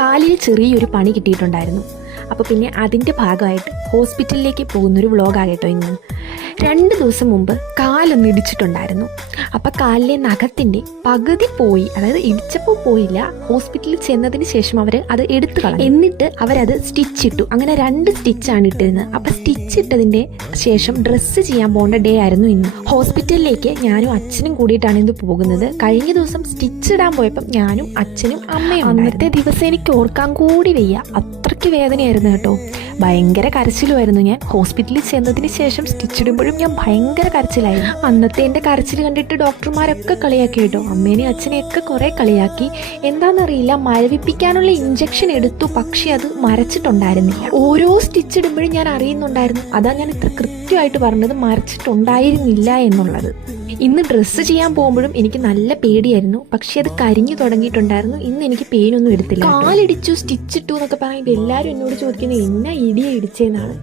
കാലിൽ ചെറിയൊരു പണി കിട്ടിയിട്ടുണ്ടായിരുന്നു. അപ്പോൾ പിന്നെ അതിൻ്റെ ഭാഗമായിട്ട് ഹോസ്പിറ്റലിലേക്ക് പോകുന്നൊരു വ്ളോഗാകട്ടോ ഇന്ന്. 2 ദിവസം മുമ്പ് കാലൊന്ന് ഇടിച്ചിട്ടുണ്ടായിരുന്നു. അപ്പോൾ കാലിലെ നഖത്തിൻ്റെ പകുതി പോയി, അതായത് ഇടിച്ചപ്പോൾ പോയില്ല, ഹോസ്പിറ്റലിൽ ചെന്നതിന് ശേഷം അവർ അത് എടുത്തു കളഞ്ഞു. എന്നിട്ട് അവരത് സ്റ്റിച്ചിട്ടു. അങ്ങനെ 2 സ്റ്റിച്ചാണ് ഇട്ടിരുന്നത്. അപ്പോൾ സ്റ്റിച്ച് ഇട്ടതിൻ്റെ ശേഷം ഡ്രസ്സ് ചെയ്യാൻ പോകേണ്ട ഡേ ആയിരുന്നു ഇന്ന്. ഹോസ്പിറ്റലിലേക്ക് ഞാനും അച്ഛനും കൂടിയിട്ടാണ് ഇന്ന് പോകുന്നത്. കഴിഞ്ഞ ദിവസം സ്റ്റിച്ച് ഇടാൻ പോയപ്പം ഞാനും അച്ഛനും അമ്മയും. അന്നത്തെ ദിവസം എനിക്ക് ഓർക്കാൻ കൂടി വയ്യ, അത്രയ്ക്ക് വേദനയായിരുന്നു കേട്ടോ. ഭയങ്കര കരച്ചിലുമായിരുന്നു. ഞാൻ ഹോസ്പിറ്റലിൽ ചെന്നതിന് ശേഷം സ്റ്റിച്ചിടുമ്പോഴും ഞാൻ ഭയങ്കര കരച്ചിലായിരുന്നു. അന്നത്തെ എൻ്റെ കരച്ചിൽ കണ്ടിട്ട് ഡോക്ടർമാരൊക്കെ കളിയാക്കി കേട്ടോ. അമ്മേനെയും അച്ഛനെയൊക്കെ കുറേ കളിയാക്കി. എന്താണെന്നറിയില്ല, മരവിപ്പിക്കാനുള്ള ഇഞ്ചക്ഷൻ എടുത്തു, പക്ഷേ അത് മരച്ചിട്ടുണ്ടായിരുന്നില്ല. ഓരോ സ്റ്റിച്ച് ഇടുമ്പോഴും ഞാൻ അറിയുന്നുണ്ടായിരുന്നു. അതാ ഞാൻ ഇത്ര കൃത്യമായിട്ട് പറഞ്ഞത്, മരച്ചിട്ടുണ്ടായിരുന്നില്ല എന്നുള്ളത്. ഇന്ന് ഡ്രസ്സ് ചെയ്യാൻ പോകുമ്പോഴും എനിക്ക് നല്ല പേടിയായിരുന്നു, പക്ഷെ അത് കരിഞ്ഞു തുടങ്ങിയിട്ടുണ്ടായിരുന്നു. ഇന്ന് എനിക്ക് പെയിനൊന്നും എടുത്തില്ല. കാലിടിച്ചു, സ്റ്റിച്ചിട്ടു എന്നൊക്കെ പറയുമ്പോൾ എല്ലാവരും എന്നോട് ചോദിക്കുന്നത് എന്നാ ഇടിയെ ഇടിച്ചതെന്നാണ്.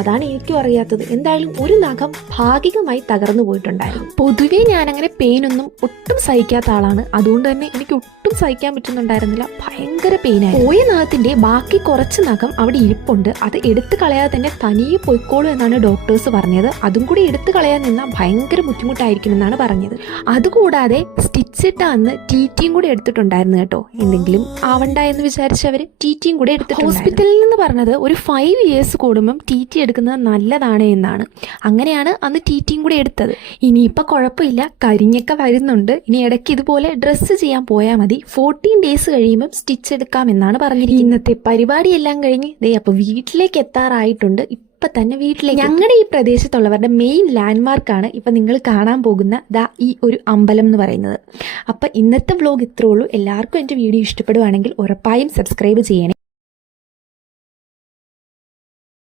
അതാണ് എനിക്കും അറിയാത്തത്. എന്തായാലും ഒരു നഖം ഭാഗികമായി തകർന്നു പോയിട്ടുണ്ടായിരുന്നു. പൊതുവേ ഞാനങ്ങനെ പെയിനൊന്നും ഒട്ടും സഹിക്കാത്ത ആളാണ്. അതുകൊണ്ട് തന്നെ എനിക്ക് ഒട്ടും സഹിക്കാൻ പറ്റുന്നുണ്ടായിരുന്നില്ല. ഭയങ്കര പെയിനായി. പോയ നഖത്തിൻ്റെ ബാക്കി കുറച്ച് നഖം അവിടെ ഇരിപ്പുണ്ട്. അത് എടുത്തു കളയാതെ തന്നെ തനിയെ പൊയ്ക്കോളൂ എന്നാണ് ഡോക്ടേഴ്സ് പറഞ്ഞത്. അതും കൂടി എടുത്തു കളയാൻ നിന്നാൽ ഭയങ്കര ബുദ്ധിമുട്ടായിരിക്കും എന്നാണ് പറഞ്ഞത്. അതുകൂടാതെ സ്റ്റിച്ചിട്ട അന്ന് TTയും കൂടി എടുത്തിട്ടുണ്ടായിരുന്നു കേട്ടോ. എന്തെങ്കിലും ആവണ്ട എന്ന് വിചാരിച്ചവർ TTയും കൂടെ എടുത്തിട്ടുണ്ട്. ഹോസ്പിറ്റലിൽ നിന്ന് പറഞ്ഞത് ഒരു 5 years കൂടുമ്പം TT എടുക്കുന്നത് നല്ലതാണ് എന്നാണ്. അങ്ങനെയാണ് അന്ന് TTയും കൂടി എടുത്തത്. ഇനിയിപ്പോൾ കുഴപ്പമില്ല, കരിഞ്ഞൊക്കെ വരുന്നുണ്ട്. ഇനി ഇടയ്ക്ക് ഇതുപോലെ ഡ്രസ്സ് ചെയ്യാൻ പോയാൽ മതി. 14 days കഴിയുമ്പം സ്റ്റിച്ച് എടുക്കാമെന്നാണ് പറഞ്ഞിരിക്കുന്നത്. ഇന്നത്തെ പരിപാടിയെല്ലാം കഴിഞ്ഞ് അപ്പോൾ വീട്ടിലേക്ക് എത്താറായിട്ടുണ്ട്. തന്നെ വീട്ടിലേക്ക്. ഞങ്ങളുടെ ഈ പ്രദേശത്തുള്ളവരുടെ മെയിൻ ലാൻഡ്മാർക്കാണ് ഇപ്പം നിങ്ങൾ കാണാൻ പോകുന്ന ഈ ഒരു അമ്പലം എന്ന് പറയുന്നത്. അപ്പം ഇന്നത്തെ വ്ലോഗ് ഇത്രേ ഉള്ളൂ. എല്ലാവർക്കും എൻ്റെ വീഡിയോ ഇഷ്ടപ്പെടുവാണെങ്കിൽ ഉറപ്പായും സബ്സ്ക്രൈബ് ചെയ്യണേ.